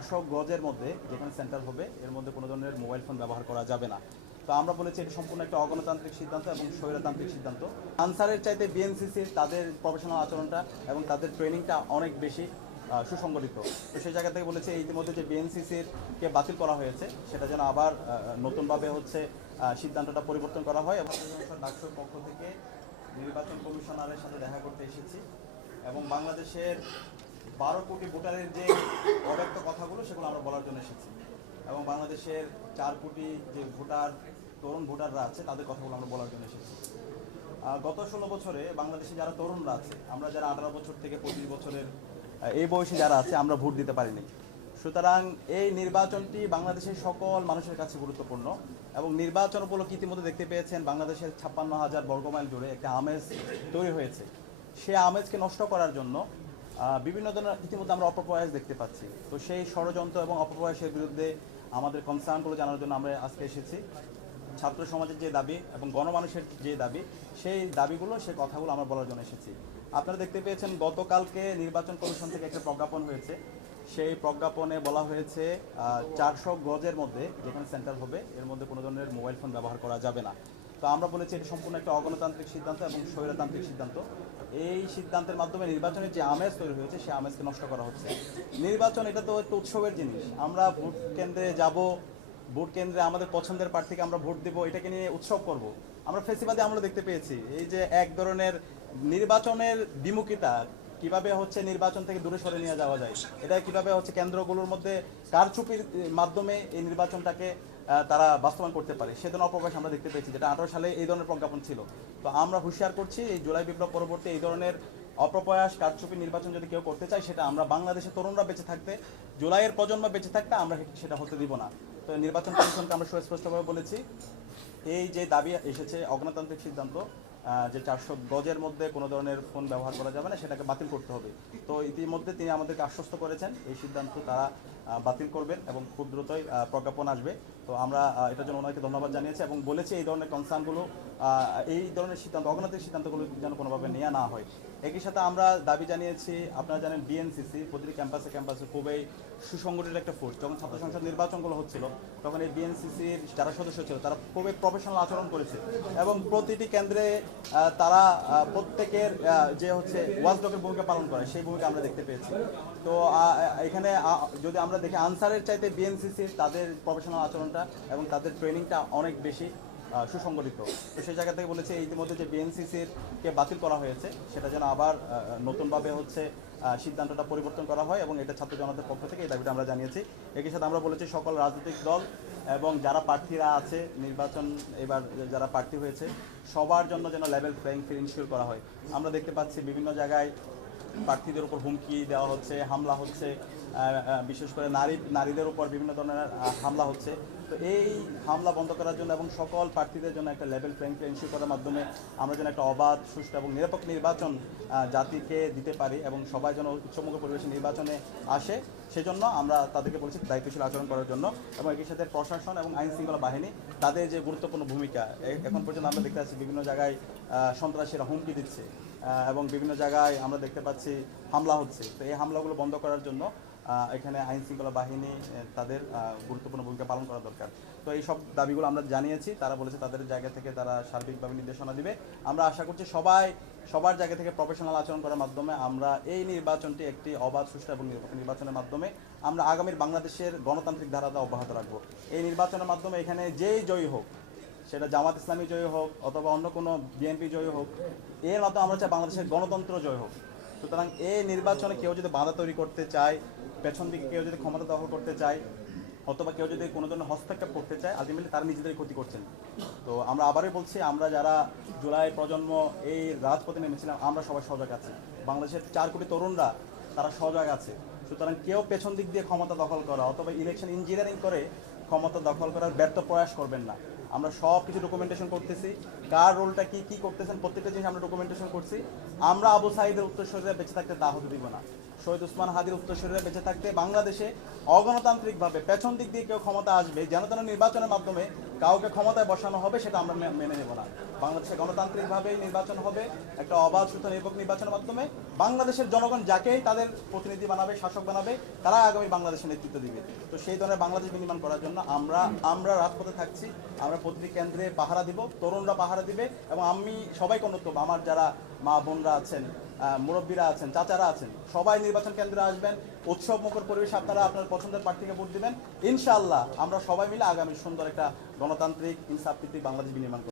400 গজের মধ্যে যেখানে সেন্টার হবে এর মধ্যে কোনো ধরনের মোবাইল ফোন ব্যবহার করা যাবে না। তো আমরা বলেছি এটি সম্পূর্ণ একটা অগণতান্ত্রিক সিদ্ধান্ত এবং স্বৈরতান্ত্রিক সিদ্ধান্ত। আনসারের চাইতে বিএনসিসির তাদের প্রফেশনাল আচরণটা এবং তাদের ট্রেনিংটা অনেক বেশি সুসংগঠিত। তো সেই জায়গা থেকে বলেছে ইতিমধ্যে যে বিএনসিসির কে বাতিল করা হয়েছে সেটা যেন আবার নতুনভাবে সিদ্ধান্তটা পরিবর্তন করা হয়। এবং ডাকসুর পক্ষ থেকে নির্বাচন কমিশনারের সাথে দেখা করতে এসেছি এবং বাংলাদেশের 12 কোটি ভোটারের যে অব্যক্ত কথাগুলো সেগুলো আমরা বলার জন্য এসেছি এবং বাংলাদেশের 4 কোটি যে তরুণ ভোটাররা আছে তাদের কথাগুলো আমরা বলার জন্য এসেছি। গত 16 বছরে বাংলাদেশে যারা তরুণরা আছে, আমরা যারা 18 বছর থেকে 25 বছরের এই বয়সে যারা আছে, আমরা ভোট দিতে পারিনি। সুতরাং এই নির্বাচনটি বাংলাদেশের সকল মানুষের কাছে গুরুত্বপূর্ণ এবং নির্বাচন উপলক্ষে ইতিমধ্যে দেখতে পেয়েছেন বাংলাদেশের 56,000 বর্গমাইল জুড়ে একটা আমেজ তৈরি হয়েছে। সে আমেজকে নষ্ট করার জন্য বিভিন্ন ধরনের ইতিমধ্যে আমরা অপপ্রয়াস দেখতে পাচ্ছি। তো সেই ষড়যন্ত্র এবং অপপ্রয়াসের বিরুদ্ধে আমাদের কনসার্নগুলো জানার জন্য আমরা আজকে এসেছি। ছাত্র সমাজের যে দাবি এবং গণমানুষের যে দাবি, সেই দাবিগুলো, সেই কথাগুলো আমরা বলার জন্য এসেছি। আপনারা দেখতে পেয়েছেন গতকালকে নির্বাচন কমিশন থেকে একটা প্রজ্ঞাপন হয়েছে। সেই প্রজ্ঞাপনে বলা হয়েছে 400 গজের মধ্যে যেখানে সেন্টার হবে এর মধ্যে কোনো ধরনের মোবাইল ফোন ব্যবহার করা যাবে না। তো আমরা বলেছি এটি সম্পূর্ণ একটা অগণতান্ত্রিক সিদ্ধান্ত এবং স্বৈরতান্ত্রিক সিদ্ধান্ত। এই সিদ্ধান্তের মাধ্যমে নির্বাচনের যে আমেজ তৈরি হয়েছে সেই আমেজকে নষ্ট করা হচ্ছে। নির্বাচন এটা তো একটা উৎসবের জিনিস। আমরা ভোট কেন্দ্রে যাব, ভোট কেন্দ্রে আমাদের পছন্দের প্রার্থীকে আমরা ভোট দেবো, এটাকে নিয়ে উৎসব করব। আমরা ফেসিবাদে আমরা দেখতে পেয়েছি এই যে এক ধরনের নির্বাচনের বিমুখিতা কিভাবে নির্বাচন থেকে দূরে সরে নিয়ে যাওয়া যায়, এটা কিভাবে কেন্দ্রগুলোর মধ্যে কারচুপির মাধ্যমে এই নির্বাচনটাকে তারা বাস্তবায়ন করতে পারে, সে ধরনের অপপ্রয়াস আমরা দেখতে পেয়েছি, যেটা 18 সালে এই ধরনের প্রজ্ঞাপন ছিল। তো আমরা হুঁশিয়ার করছি এই জুলাই বিপ্লব পরবর্তী এই ধরনের অপপ্রয়াস কারচুপি নির্বাচন যদি কেউ করতে চায়, সেটা আমরা বাংলাদেশের তরুণরা বেঁচে থাকতে, জুলাইয়ের প্রজন্ম বেঁচে থাকতে আমরা সেটা হতে দিব না। তো নির্বাচন কমিশনকে আমরা সুস্পষ্টভাবে বলেছি এই যে দাবি এসেছে অগণতান্ত্রিক সিদ্ধান্ত, যে 400 গজের মধ্যে কোনো ধরনের ফোন ব্যবহার করা যাবে না, সেটাকে বাতিল করতে হবে। তো ইতিমধ্যে তিনি আমাদেরকে আশ্বস্ত করেছেন এই সিদ্ধান্ত তারা বাতিল করবেন এবং খুব দ্রুতই প্রজ্ঞাপন আসবে। তো আমরা এটার জন্য ওনাকে ধন্যবাদ জানিয়েছি এবং বলেছি এই ধরনের কনসার্নগুলো, এই ধরনের সিদ্ধান্ত, অগণতান্ত্রিক সিদ্ধান্তগুলো যেন কোনোভাবে নেওয়া না হয়। একই সাথে আমরা দাবি জানিয়েছি, আপনারা জানেন বিএনসিসি প্রতিটি ক্যাম্পাসে খুবই সুসংগঠিত একটা ফোর্স। যখন ছাত্র সংসদ নির্বাচনগুলো হচ্ছিল তখন এই বিএনসিসির যারা সদস্য ছিল তারা খুবই প্রফেশনাল আচরণ করেছে এবং প্রতিটি কেন্দ্রে তারা প্রত্যেকের যে ওয়াচডগের ভূমিকা পালন করে সেই ভূমিকা আমরা দেখতে পেয়েছি। তো এখানে যদি আমরা দেখি আনসারের চাইতে বিএনসিসির তাদের প্রফেশনাল আচরণটা এবং তাদের ট্রেনিংটা অনেক বেশি সুসংগঠিত। তো সেই জায়গা থেকে বলেছে ইতিমধ্যে যে বিএনসিসির কে বাতিল করা হয়েছে সেটা যেন আবার নতুনভাবে সিদ্ধান্তটা পরিবর্তন করা হয় এবং এটা ছাত্র জনতার পক্ষ থেকে এই দাবিটা আমরা জানিয়েছি। একই সাথে আমরা বলেছি সকল রাজনৈতিক দল এবং যারা প্রার্থীরা আছে নির্বাচন এবার যারা প্রার্থী হয়েছে সবার জন্য যেন লেভেল প্লেইং ফিল্ড ইনশিওর করা হয়। আমরা দেখতে পাচ্ছি বিভিন্ন জায়গায় প্রার্থীদের উপর হুমকি দেওয়া হচ্ছে, হামলা হচ্ছে, বিশেষ করে নারীদের উপর বিভিন্ন ধরনের হামলা হচ্ছে। তো এই হামলা বন্ধ করার জন্য এবং সকল প্রার্থীদের জন্য একটা লেভেল প্লেইং ফিল্ড এনশিওর করার মাধ্যমে আমরা যেন একটা অবাধ, সুষ্ঠু এবং নিরপেক্ষ নির্বাচন জাতিকে দিতে পারি এবং সবাই যেন উচ্চমুখ পরিবেশে নির্বাচনে আসে, সেজন্য আমরা তাদেরকে বলছি দায়িত্বশীল আচরণ করার জন্য। এবং একই সাথে প্রশাসন এবং আইন শৃঙ্খলা বাহিনী তাদের যে গুরুত্বপূর্ণ ভূমিকা, এখন পর্যন্ত আমরা দেখতে পাচ্ছি বিভিন্ন জায়গায় সন্ত্রাসীরা হুমকি দিচ্ছে এবং বিভিন্ন জায়গায় আমরা দেখতে পাচ্ছি হামলা হচ্ছে। তো এই হামলাগুলো বন্ধ করার জন্য এখানে আইন শৃঙ্খলা বাহিনী তাদের গুরুত্বপূর্ণ ভূমিকা পালন করা দরকার। তো এই সব দাবিগুলো আমরা জানিয়েছি, তারা বলেছে তাদের জায়গা থেকে তারা সার্বিকভাবে নির্দেশনা দিবে। আমরা আশা করছি সবার জায়গা থেকে প্রফেশনাল আচরণ করার মাধ্যমে আমরা এই নির্বাচনটি একটি অবাধ, সুষ্ঠু এবং নিরপেক্ষ নির্বাচনের মাধ্যমে আমরা আগামীর বাংলাদেশের গণতান্ত্রিক ধারাটা অব্যাহত রাখবো। এই নির্বাচনের মাধ্যমে এখানে যেই জয়ী হোক, সেটা জামাত ইসলামী জয়ী হোক অথবা অন্য কোনো বিএনপি জয়ী হোক, এর মাধ্যমে আমরা চাই বাংলাদেশের গণতন্ত্র জয় হোক। সুতরাং এই নির্বাচনে কেউ যদি বাধা তৈরি করতে চায়, পেছন দিকে কেউ যদি ক্ষমতা দখল করতে চায় অথবা কেউ যদি কোনো ধরনের হস্তক্ষেপ করতে চায়, আলটিমেটলি তারা নিজেদের ক্ষতি করছেন। তো আমরা আবারই বলছি, আমরা যারা জুলাই প্রজন্ম এই রাজপথে নেমেছিলাম আমরা সবাই সজাগ আছি। বাংলাদেশের 4 কোটি তরুণরা তারা সজাগ আছে। সুতরাং কেউ পেছন দিক দিয়ে ক্ষমতা দখল করা অথবা ইলেকশন ইঞ্জিনিয়ারিং করে ক্ষমতা দখল করার ব্যর্থ প্রয়াস করবেন না। আমরা সব কিছু ডকুমেন্টেশন করতেছি, কার রোলটা কি করতেছেন প্রত্যেকটা জিনিস আমরা ডকুমেন্টেশন করছি। আমরা আবু সাঈদের উত্তরসূরিরা বেঁচে থাকতে তা হতে দিব না। শহীদ ওসমান হাদির উত্তরসূরিরা বেঁচে থাকতে বাংলাদেশে অগণতান্ত্রিকভাবে পেছন দিক দিয়ে কেউ ক্ষমতা আসবে, যেন তেন নির্বাচনের মাধ্যমে কাউকে ক্ষমতায় বসানো হবে, সেটা আমরা মেনে নেব না। বাংলাদেশে গণতান্ত্রিকভাবেই নির্বাচন হবে, একটা অবাধ সুষ্ঠু নিরপেক্ষ নির্বাচনের মাধ্যমে বাংলাদেশের জনগণ যাকেই তাদের প্রতিনিধি বানাবে, শাসক বানাবে, তারা আগামী বাংলাদেশের নেতৃত্ব দিবে। তো সেই ধরনের বাংলাদেশ বিনির্মাণ করার জন্য আমরা রাজপথে থাকছি, আমরা প্রতিটি কেন্দ্রে পাহারা দিব, তরুণরা পাহারা দিবে, এবং আমি সবাইকে অনুরোধ করবো, আমার যারা মা বোনরা আছেন, মুরব্বীরা আছেন, চাচারা আছেন, সবাই নির্বাচন কেন্দ্রে আসবেন, উৎসব মুখর পরিবেশে আপনারা আপনার পছন্দের প্রার্থীকে ভোট দিবেন। ইনশাআল্লাহ আমরা সবাই মিলে আগামী সুন্দর একটা গণতান্ত্রিক ইনসাফ ভিত্তিক বাংলাদেশ বিনির্মাণ করব।